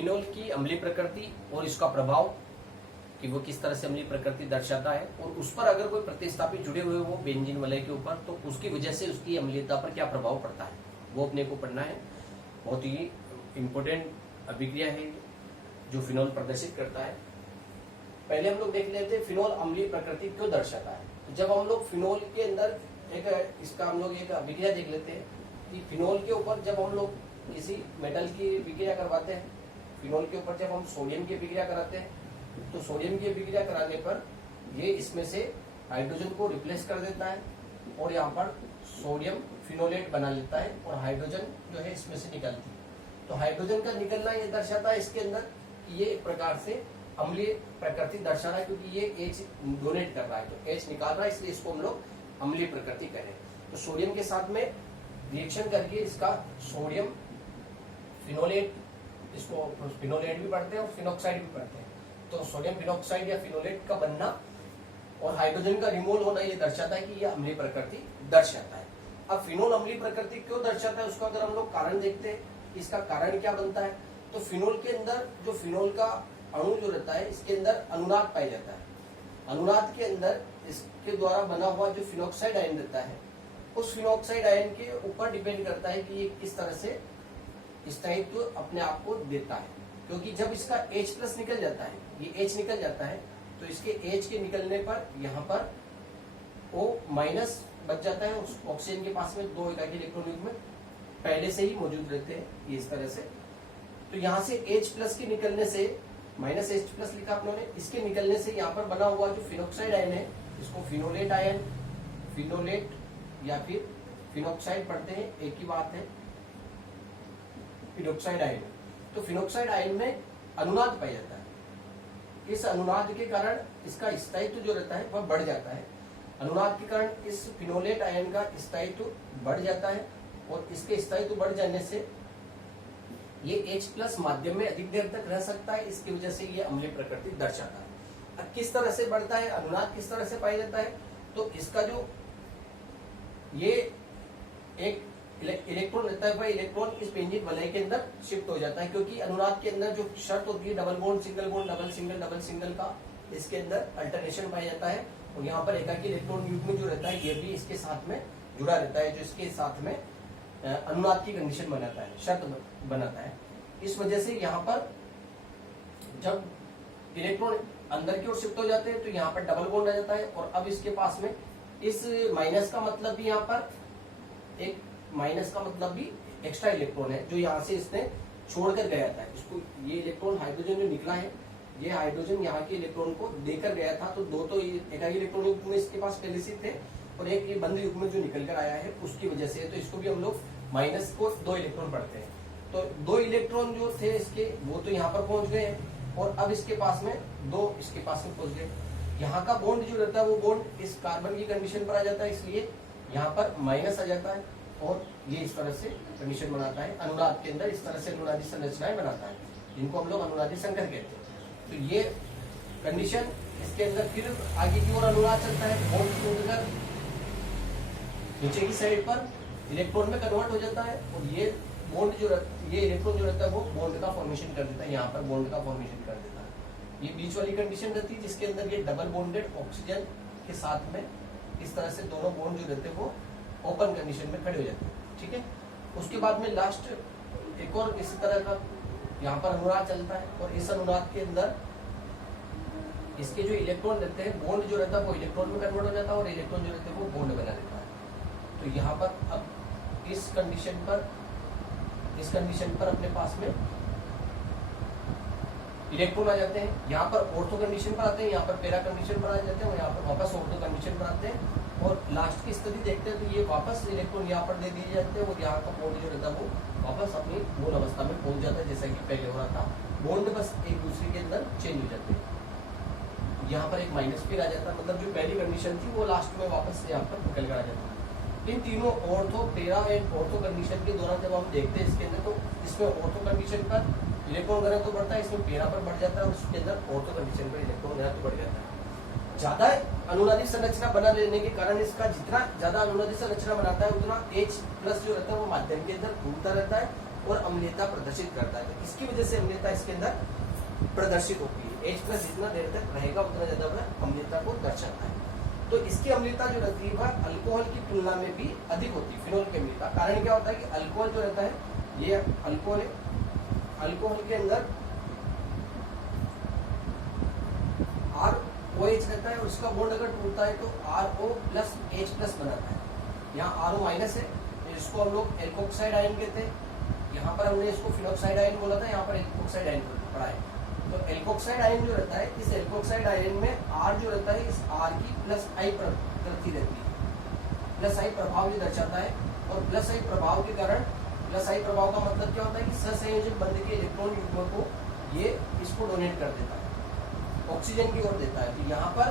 Phenol की अम्लीय प्रकृति और इसका प्रभाव कि वो किस तरह से अम्लीय प्रकृति दर्शाता है और उस पर अगर कोई प्रतिस्थापित जुड़े हुए हो बेंजीन वलय के ऊपर तो उसकी वजह से उसकी अम्लीयता पर क्या प्रभाव पड़ता है वो अपने को पढ़ना है। बहुत ही इम्पोर्टेंट अभिक्रिया है जो फिनोल प्रदर्शित करता है। पहले हम लोग देख लेते हैं फिनोल अम्लीय प्रकृति क्यों दर्शाता है। तो जब हम लोग फिनोल के अंदर इसका हम लोग एक अभिक्रिया देख लेते हैं कि फिनोल के ऊपर जब हम लोग किसी मेटल की विक्रिया करवाते हैं, फिनोल के ऊपर जब हम सोडियम की विक्रिया कराते हैं तो सोडियम की विक्रिया कराने पर ये इसमें से हाइड्रोजन को रिप्लेस कर देता है और यहाँ पर सोडियम फिनोलेट बना लेता है और हाइड्रोजन जो है इसमें से निकलती है। तो हाइड्रोजन का निकलना ये दर्शाता है इसके अंदर कि ये एक प्रकार से अम्लीय प्रकृति दर्शा रहा है क्योंकि ये H डोनेट कर रहा है तो H निकाल रहा है, इसलिए इसको हम लोग अम्लीय प्रकृति करें। तो सोडियम के साथ में रिएक्शन करके इसका सोडियम फिनोलेट, इसको फिनोलेट भी पढ़ते हैं और फिनोक्साइड भी पढ़ते हैं। तो सोडियम फिनोक्साइड या फिनोलेट का बनना और हाइड्रोजन का रिमूवल होना ये दर्शाता है कि ये अम्लीय प्रकृति दर्शाता है। अब फिनोल अम्लीय प्रकृति क्यों दर्शाता है उसका अगर हम लोग कारण देखते हैं, इसका कारण क्या बनता है तो फिनोल के अंदर जो फिनोल का अणु जो रहता है इसके अंदर अनुनाद पाया जाता है। अनुनाद के अंदर इसके द्वारा बना हुआ जो फिनोक्साइड आयन रहता है उस फिनोक्साइड आयन के ऊपर डिपेंड करता है कि ये किस तरह से स्थायित्व अपने आप को देता है। क्योंकि जब इसका H प्लस निकल जाता है, ये H निकल जाता है तो इसके H के निकलने पर यहाँ पर O माइनस बच जाता है। उस ऑक्सीजन के पास में दो एकाकी इलेक्ट्रॉन युग्म पहले से ही मौजूद रहते हैं ये इस तरह से। तो यहाँ से H प्लस के निकलने से माइनस H प्लस लिखा आपने, इसके निकलने से यहाँ पर बना हुआ जो फिनोक्साइड आयन है इसको फिनोलेट आयन, फिनोलेट या फिर फिनोक्साइड पढ़ते हैं, एक ही बात है, फिनोक्साइड आयन। तो फिनोक्साइड आयन में अनुनाद पाया जाता है। इस अनुनाद के कारण इसका स्थायित्व जो रहता है वह बढ़ जाता है। अनुनाद के कारण इस फिनोलेट आयन का स्थायित्व बढ़ जाता है और इसके स्थायित्व बढ़ जाने से ये H प्लस माध्यम में अधिक देर तक रह सकता है। इसकी वजह से ये अम्लीय प्रकृति दर्शाता है। अब किस तरह से बढ़ता है, अनुनाद किस तरह से पाया जाता है तो इसका जो ये एक इलेक्ट्रॉन रहता है वह इलेक्ट्रॉन इस बेंजीन वलय के अंदर शिफ्ट हो जाता है। क्योंकि अनुनाद के अंदर जो शर्त होती है डबल बॉन्ड डबल सिंगल का इसके अंदर अल्टरनेशन पाया जाता है और यहाँ पर एकाकी इलेक्ट्रॉन युग्म जो रहता है ये भी इसके साथ में जुड़ा रहता है जो इसके साथ में अनुनाद की कंडीशन बनाता है, शर्त बनाता है। इस वजह से यहाँ पर जब इलेक्ट्रॉन अंदर की ओर शिफ्ट हो जाते हैं तो यहाँ पर डबल बॉन्ड आ जाता है और अब इसके पास में इस माइनस का मतलब भी यहाँ पर एक माइनस का मतलब भी एक्स्ट्रा इलेक्ट्रॉन है जो यहाँ से इसने छोड़कर गया था। इसको ये इलेक्ट्रॉन हाइड्रोजन जो निकला है ये हाइड्रोजन यहाँ के इलेक्ट्रॉन को देकर गया था। तो दो तो एकाकी इलेक्ट्रॉन युग्म इसके पास पहले से थे और एक ये बंद युग्म जो निकल कर आया है उसकी वजह से। तो इसको भी हम लोग माइनस को दो इलेक्ट्रॉन पढ़ते हैं। तो दो इलेक्ट्रॉन जो थे इसके वो तो यहाँ पर पहुंच गए और अब इसके पास में दो इसके पास में पहुंच गए। यहाँ का बॉन्ड जो रहता है वो बॉन्ड इस कार्बन की कंडीशन पर आ जाता है, इसलिए यहाँ पर माइनस आ जाता है और ये इस तरह से कंडीशन बनाता है। अनुनाद के अंदर इस तरह से अनुनादी संरचनाएं बनाता है जिनको हम लोग अनुनादी संकर कहते हैं। तो ये कंडीशन इसके अंदर फिर आगे की ओर अनुनाद चलता है, बॉन्ड टूटकर नीचे की साइड पर इलेक्ट्रॉन में कन्वर्ट हो जाता है और ये बॉन्ड जो ये इलेक्ट्रॉन जो रहता है वो बॉन्ड का फॉर्मेशन कर देता है, यहाँ पर बॉन्ड का फॉर्मेशन कर देता है। ये बीच वाली कंडीशन रहती है जिसके अंदर ये डबल बॉन्डेड ऑक्सीजन के साथ में इस तरह से दोनों बॉन्ड जो रहते हैं वो ओपन कंडीशन में खड़े हो जाते हैं। ठीक है, उसके बाद में लास्ट एक और इसी तरह का यहाँ पर अनुनाद चलता है और इस अनुनाद के अंदर इसके जो इलेक्ट्रॉन रहते हैं बॉन्ड जो रहता है वो इलेक्ट्रॉन में कन्वर्ट हो जाता है और इलेक्ट्रॉन जो रहते हैं वो बॉन्ड बना देता है। तो यहाँ पर अब इस कंडीशन पर अपने पास में इलेक्ट्रॉन आ जाते हैं। यहाँ पर ऑर्थो कंडीशन पर आते हैं, यहाँ पर पैरा कंडीशन पर आ जाते हैं और यहाँ पर वापस ऑर्थो कंडीशन पर आते हैं और लास्ट की स्थिति देखते हैं तो ये वापस इलेक्ट्रॉन यहाँ पर दे दिए जाते हैं और यहाँ का बॉन्ड जो रहता है वो वापस अपनी मूल अवस्था में पहुंच जाता है जैसा कि पहले हो रहा था। बॉन्ड बस एक दूसरे के अंदर चेंज हो जाते हैं। यहाँ पर एक माइनस फिर आ जाता है, मतलब जो पहली कंडीशन थी वो लास्ट में वापस यहाँ पर निकल कर आ जाता है। इन तीनों ortho, para and ortho condition के दौरान जब हम देखते हैं इसके अंदर तो इसमें ऑर्थो कंडीशन पर इलेक्ट्रॉन घनत्व बढ़ता है, इसमें पैरा पर बढ़ जाता है और उसके अंदर ऑर्थो कंडीशन पर इलेक्ट्रॉन घनत्व बढ़ जाता है। ज्यादा अनुनादी संरचना बना लेने के कारण इसका जितना ज्यादा अनुनादी संरचना बनाता है उतना H प्लस जो रहता है वो माध्यम के अंदर घूमता रहता है और अम्लीयता प्रदर्शित करता है। तो इसकी वजह से अम्लीयता इसके अंदर प्रदर्शित होती है। H प्लस जितना देर तक रहेगा उतना ज्यादा वह अम्लीयता को दर्शाता है। तो इसकी अम्लीयता जो रहती है वह अल्कोहल की तुलना में भी अधिक होती है, फिनोल की अम्लीयता। कारण क्या होता है कि अल्कोहल जो रहता है, ये अल्कोहल है, अल्कोहल के अंदर ROH रहता है और उसका बॉन्ड अगर टूटता है तो RO प्लस H प्लस बनाता है। यहाँ RO माइनस है, इसको हम लोग एल्कोक्साइड आयन कहते हैं। यहाँ पर हमने इसको फिनोक्साइड आयन बोला था, यहाँ पर एल्कोक्साइड आयन पढ़ा है। तो एल्कोक्साइड आयन जो रहता है, इस एल्कोक्साइड आयन में R जो रहता है, इस R की प्लस I प्रवृत्ति रहती है। प्लस I प्रभाव जो दर्शाता है, और प्लस I प्रभाव के कारण, प्लस I प्रभाव का मतलब क्या होता है कि सहसंयोजक बंध के इलेक्ट्रॉन युग्म को ये इसको डोनेट कर देता है, ऑक्सीजन की ओर देता है। तो यहाँ पर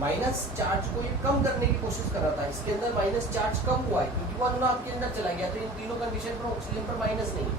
माइनस चार्ज को ये कम करने की कोशिश कर रहा था। इसके अंदर माइनस चार्ज कम हुआ है क्योंकि वो अनुनाद के अंदर चला गया। तो इन तीनों कंडीशन पर ऑक्सीजन पर माइनस नहीं,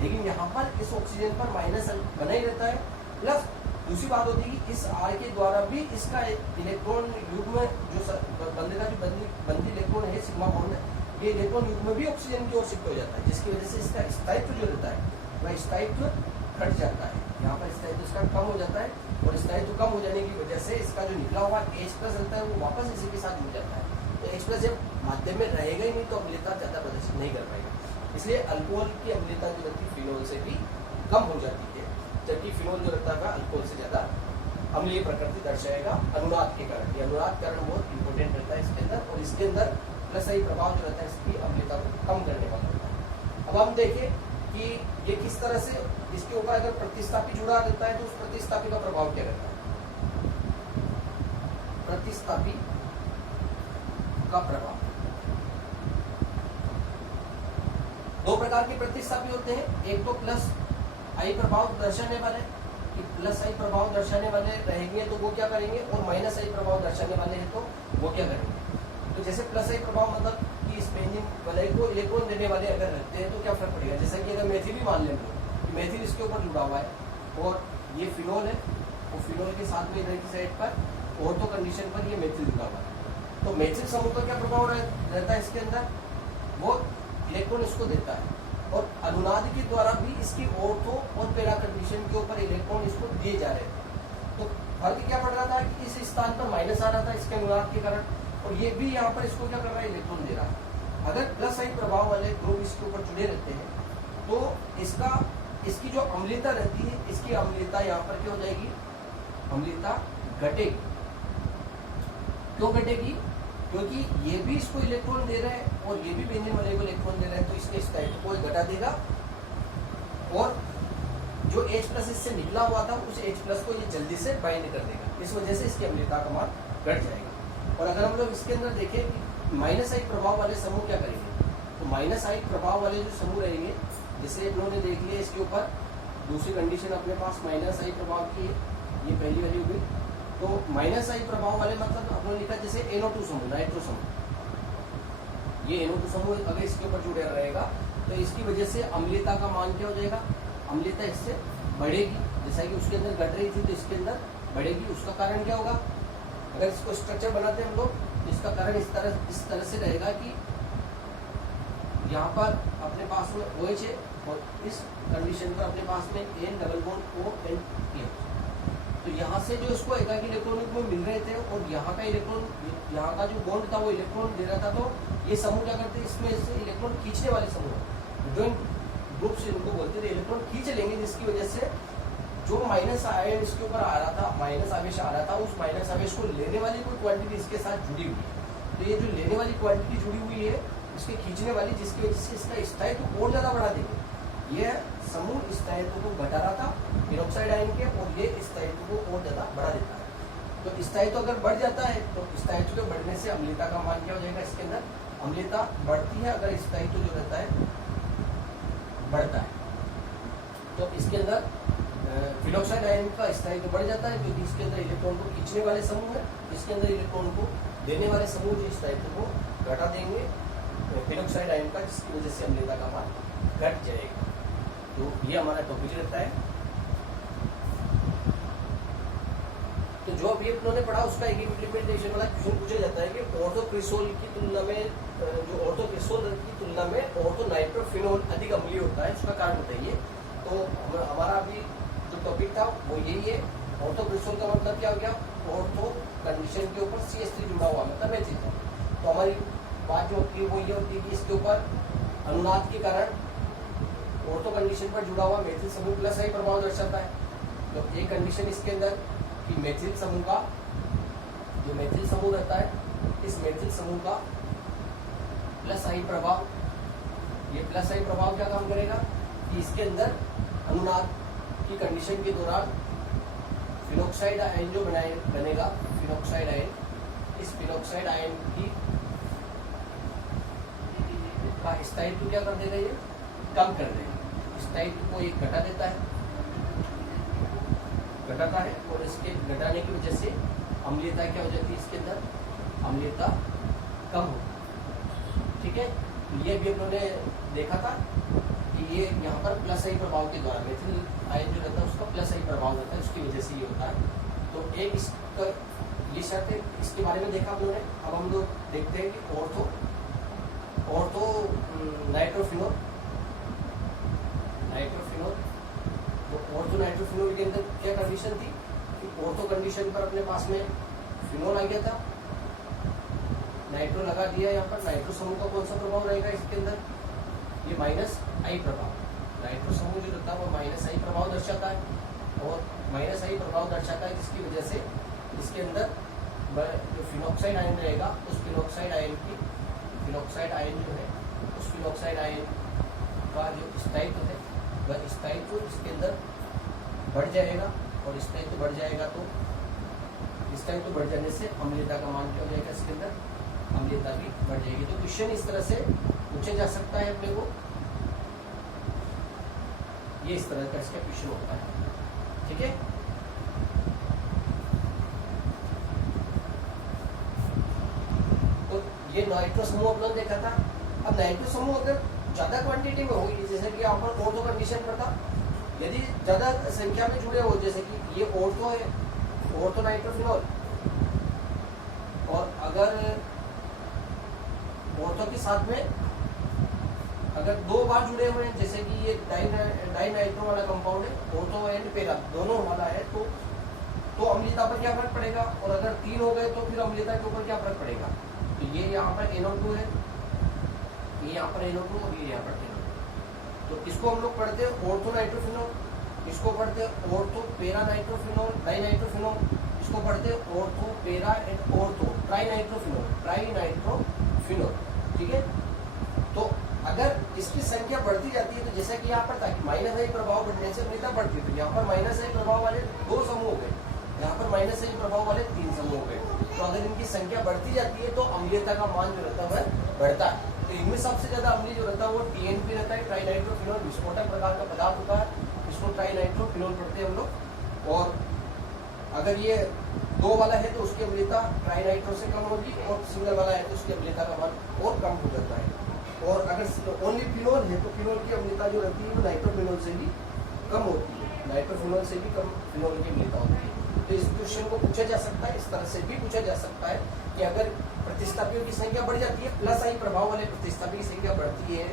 लेकिन यहाँ पर इस ऑक्सीजन पर माइनस बना ही रहता है। प्लस दूसरी बात होती है कि इस R के द्वारा भी इसका इलेक्ट्रॉन युग्म जो बंध का जो बंधी इलेक्ट्रॉन है, सिग्मा बॉन्ड, ये इलेक्ट्रॉन युग्म भी ऑक्सीजन की ओर शिफ्ट हो जाता है, जिसकी वजह से इसका स्थायित्व जो रहता है वह स्थायित्व घट जाता है। यहाँ पर स्थायित्व इसका कम हो जाता है, और स्थायित्व कम हो जाने की वजह से इसका जो निकला हुआ H प्लस रहता है वो वापस इसी के साथ जुड़ जाता है। तो H प्लस जब माध्यम में रहेगा ही नहीं तो अम्लीयता ज्यादा प्रदर्शित नहीं कर पाएगा। इसलिए अल्कोहल की अम्लीयता जो रहती है फिनोल से भी कम हो जाती है, जबकि फिनोल जो रहता है अल्कोहल से ज्यादा अम्लीय प्रकृति दर्शाएगा अनुनाद के कारण। ये अनुनाद कारण बहुत इंपॉर्टेंट रहता है इसके अंदर, और इसके अंदर प्लस I प्रभाव जो रहता है इसकी अम्लीयता को कम करने वाला होता है। अब हम देखें कि ये किस तरह से इसके ऊपर अगर प्रतिस्थापी जुड़ा रहता है तो उस प्रतिस्थापी का प्रभाव क्या रहता है। प्रतिस्थापी का प्रभाव, दो प्रकार के प्रतिस्थापी होते हैं। एक तो प्लस I प्रभाव दर्शाने वाले, कि प्लस I प्रभाव दर्शाने वाले रहेंगे तो वो क्या करेंगे, और माइनस I प्रभाव दर्शाने वाले हैं तो वो क्या करेंगे। तो जैसे प्लस I प्रभाव मतलब कि इस बेंजीन वलय को इलेक्ट्रॉन देने वाले अगर रहते हैं तो क्या फर्क पड़ेगा। जैसा कि अगर मेथिल भी मान लें तो मेथिल इसके ऊपर जुड़ा हुआ है और ये फिनोल है, वो फिनोल के साथ में इधर की साइड पर ऑर्थो कंडीशन पर ये मेथिल जुड़ा हुआ है। तो मेथिल समूह का क्या प्रभाव रहता है इसके अंदर, वो इलेक्ट्रॉन इसको देता है, और अनुनाद के द्वारा भी इसकी ऑर्थो और पैरा कंडीशन के ऊपर इलेक्ट्रॉन इसको दिए जा रहे थे। तो फर्क क्या पड़ रहा था कि इस स्थान पर माइनस आ रहा था इसके अनुनाद के कारण, और ये भी यहाँ पर इसको क्या कर रहा है, इलेक्ट्रॉन दे रहा है। अगर प्लस I प्रभाव वाले ग्रुप इसके ऊपर जुड़े रहते हैं तो इसकी जो अम्लीयता रहती है, इसकी अम्लीयता यहाँ पर क्या हो जाएगी, अम्लीयता घटेगी। क्यों घटेगी, क्योंकि ये भी इसको इलेक्ट्रॉन दे रहे हैं और ये भी बेंजीन वाले को इलेक्ट्रॉन दे रहे हैं, तो इसके स्थायित्व को घटा देगा, और जो H प्लस इससे निकला हुआ था उस H प्लस को ये जल्दी से बाइंड कर देगा। इस वजह से इसकी अम्लीयता का मान घट जाएगा। और अगर हम लोग इसके अंदर देखें कि माइनस I प्रभाव वाले समूह क्या करेंगे, तो माइनस I प्रभाव वाले जो समूह रहेंगे, जैसे इन्होंने देख लिया इसके ऊपर दूसरी कंडीशन अपने पास माइनस I प्रभाव की है, ये पहली वाली हुई। तो माइनस I प्रभाव वाले मतलब अपने लिखा जैसे NO2 समूह, नाइट्रो समूह, ये NO2 समूह अगर इसके ऊपर जुड़े रहेगा तो इसकी वजह से अम्लीयता का मान क्या हो जाएगा, अम्लीयता इससे बढ़ेगी। जैसा कि उसके अंदर घट रही थी तो इसके अंदर बढ़ेगी। उसका कारण क्या होगा, अगर इसको स्ट्रक्चर बनाते हैं हम लोग, इसका कारण इस तरह से रहेगा कि यहाँ पर अपने पास में OH है और इस कंडीशन पर अपने पास में N डबल बॉन्ड ON। तो यहाँ से जो इसको एकाकी इलेक्ट्रॉन को मिल रहे थे और यहाँ का इलेक्ट्रॉन, यहाँ का जो बॉन्ड था वो इलेक्ट्रॉन दे रहा था, तो ये समूह क्या करते हैं, इसमें से इलेक्ट्रॉन खींचने वाले समूह जो ग्रुप से इनको बोलते थे, इलेक्ट्रॉन खींच लेंगे, जिसकी वजह से जो माइनस आयन इसके ऊपर आ रहा था, माइनस आवेश आ रहा था, उस माइनस आवेश को लेने वाली कोई क्वांटिटी इसके साथ जुड़ी हुई है। तो ये जो लेने वाली क्वांटिटी जुड़ी हुई है इसके खींचने वाली, जिसकी वजह से इसका स्थायित्व और ज्यादा बढ़ा देंगे। ये समूह स्थायित्व को घटा रहा था फिनोक्साइड आयन के, और ये स्थायित्व को और ज्यादा बढ़ा देता है। तो स्थायित्व अगर बढ़ जाता है तो स्थायित्व के बढ़ने से अम्लीयता का मान क्या हो जाएगा, इसके अंदर अम्लीयता बढ़ती है अगर स्थायित्व जो रहता है बढ़ता है। तो इसके अंदर फिनोक्साइड आयन का स्थायित्व बढ़ जाता है क्योंकि इसके अंदर इलेक्ट्रॉन को खींचने वाले समूह है, इसके अंदर इलेक्ट्रॉन को देने वाले समूह जो स्थायित्व को घटा देंगे फिनोक्साइड आयन का, जिसकी वजह से अम्लीयता का मान घट जाएगा। तो ये हमारा टॉपिक रहता है। तो जो अभी उन्होंने पढ़ा उसका एक इम्प्लीमेंटेशन वाला क्वेश्चन पूछा जाता है कि ऑर्थोक्रिसोल की तुलना में जो ऑर्थोक्रिसोल की तुलना में ऑर्थोनाइट्रोफिनोल अधिक अम्लीय होता है, उसका कारण बताइए। तो हमारा अभी जो टॉपिक था वो यही है। ऑर्थोक्रिसोल का मतलब क्या हो गया, ऑर्थो कंडीशन के ऊपर CH3 जुड़ा हुआ मतलब मेथिल। तो हमारी बात जो होती है वो ये होती है कि इसके ऊपर अनुनाद के कारण ऑर्थो कंडीशन पर जुड़ा हुआ मेथिल समूह प्लस आई प्रभाव दर्शाता है। तो एक कंडीशन इसके अंदर कि मेथिल समूह का जो मेथिल समूह रहता है, इस मेथिल समूह का प्लस आई प्रभाव, ये प्लस आई प्रभाव क्या काम करेगा कि इसके अंदर अनुनाद की कंडीशन के दौरान फिनोक्साइड आयन जो बनेगा, फिनोक्साइड आयन, इस फिनोक्साइड आयन की का स्थायित्व क्या कर देगा, ये कम कर देगा। स्थायित्व को एक घटा देता है, घटाता है, और इसके घटाने की वजह से अम्लीयता क्या हो जाती है, इसके अंदर अम्लीयता कम हो। ठीक है, ये भी अपनों ने देखा था कि ये यहाँ पर प्लस आई प्रभाव के द्वारा मेथिल आयन जो रहता है उसका प्लस आई प्रभाव रहता है, उसकी वजह से ये होता है। तो एक इसका ये शर्त है, इसके बारे में देखा हम लोगों ने। अब हम लोग देखते हैं कि ऑर्थो नाइट्रोफिनोल, तो ऑर्थो नाइट्रोफिनोल के अंदर क्या कंडीशन थी कि ऑर्थो कंडीशन पर अपने पास में फिनोल आ गया था, नाइट्रो लगा दिया। यहाँ पर नाइट्रो समूह का कौन सा प्रभाव रहेगा इसके अंदर, ये माइनस आई प्रभाव। नाइट्रो समूह जो रहता है वो माइनस आई प्रभाव दर्शाता है, और माइनस आई प्रभाव दर्शाता है जिसकी वजह से इसके अंदर जो फिनोक्साइड आयन रहेगा, उस फिनोक्साइड आयन की फिनोक्साइड आयन जो है, उस फिनोक्साइड आयन का जो स्थायित्व है वह स्थायित्व इसके अंदर बढ़ जाएगा, और स्थायित्व बढ़ जाएगा तो स्थायित्व बढ़ जाने से अम्लीयता का मान क्या हो जाएगा, इसके अंदर अम्लीयता भी बढ़ जाएगी। तो क्वेश्चन इस तरह से पूछा जा सकता है अपने को, ये इस तरह का इसका क्वेश्चन होता है। ठीक है, तो ये नाइट्रो समूह अपना देखा था। अब नाइट्रो समूह अगर ज्यादा क्वांटिटी में होगी, जैसे कि यहाँ पर ऑर्थो कंडीशन पर था, यदि ज्यादा संख्या में जुड़े हो, जैसे कि ये ऑर्थो है, ऑर्थो नाइट्रोफिनोल, और अगर ऑर्थो के साथ में अगर दो बार जुड़े हुए हैं, जैसे कि ये डाई नाइट्रो वाला कंपाउंड है, ऑर्थो एंड पेरा दोनों वाला है, तो अम्लीयता पर क्या फर्क पड़ेगा, और अगर तीन हो गए तो फिर अम्लीयता के ऊपर क्या फर्क पड़ेगा। तो ये यहाँ पर NO2 है, ये यहाँ पर NO2 और ये यहाँ पर NO2। तो इसको हम लोग पढ़ते हैं ऑर्थो नाइट्रोफिनोल, इसको पढ़ते हैं ऑर्थो पेरा नाइट्रोफिनोल, डाई नाइट्रोफिनोल, इसको पढ़ते हैं ऑर्थो पेरा एंड ऑर्थो ट्राई नाइट्रोफिनोल। ठीक है, तो अगर इसकी संख्या बढ़ती जाती है, तो जैसा कि यहाँ पर था कि माइनस आई प्रभाव बढ़ने से अम्लीयता बढ़ती है, तो यहाँ पर माइनस आई प्रभाव वाले दो समूह हो गए, यहाँ पर माइनस आई प्रभाव वाले तीन समूह हो गए। तो अगर इनकी संख्या बढ़ती जाती है तो अम्लीयता का मान जो रहता है वह बढ़ता है। तो इनमें सबसे ज्यादा अम्लीय जो रहता है वो TNP रहता है, ट्राई नाइट्रोफिनोल, विस्फोटक प्रकार का पदार्थ होता है, इसको ट्राई नाइट्रोफिनोल पढ़ते हैं हम लोग। और अगर ये दो वाला है तो उसकी अम्लीयता ट्राई नाइट्रो से कम होगी, और सिंगल वाला है तो उसकी अम्लीयता का मान और कम हो जाता है। और अगर ओनली फिनोल है तो फिनोल की अम्लीयता जो रहती है वो नाइट्रोफिनोल से भी कम होती है, नाइट्रोफिनोल से भी कम फिनोल की अम्लीयता होती है। तो इस क्वेश्चन को पूछा जा सकता है, इस तरह से भी पूछा जा सकता है कि अगर प्रतिस्थापियों की संख्या बढ़ जाती है, प्लस आई प्रभाव वाले प्रतिस्थापी की संख्या बढ़ती है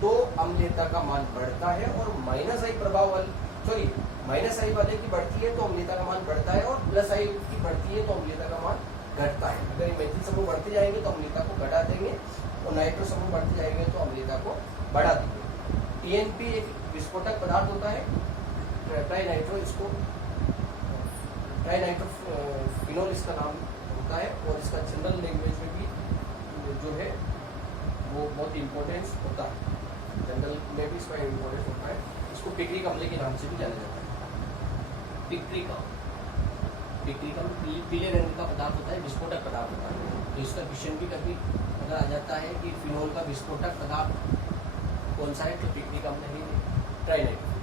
तो अम्लीयता का मान बढ़ता है, और माइनस आई प्रभाव वाले माइनस आई वाले की बढ़ती है तो अम्लीयता का मान बढ़ता है, और प्लस आई की बढ़ती है तो अम्लीयता का मान घटता है। अगर ये मेथिल समूह बढ़ते जाएंगे तो अम्लीयता को घटा देंगे, और नाइट्रो समूह बढ़ते जाएंगे तो अम्लीयता को बढ़ा देंगे। TNP एक विस्फोटक पदार्थ होता है, ट्राई नाइट्रो, इसको ट्राई नाइट्रोफिनोल इसका नाम होता है, और इसका जनरल लैंग्वेज में भी जो है वो बहुत इम्पोर्टेंस होता है, जनरल में भी इसका इम्पोर्टेंस होता है। इसको पिक्रिक अम्ल के नाम से भी जाना जाता है। पिक्रिक अम्ल पीले रंग का पदार्थ होता है, विस्फोटक पदार्थ होता है। तो इसका क्वेश्चन भी कभी अगर आ जाता है कि फिनोल का विस्फोटक पदार्थ कौन सा है, तो पिक्रिक अम्ल ही ट्राई नाइट्रोफिनोल।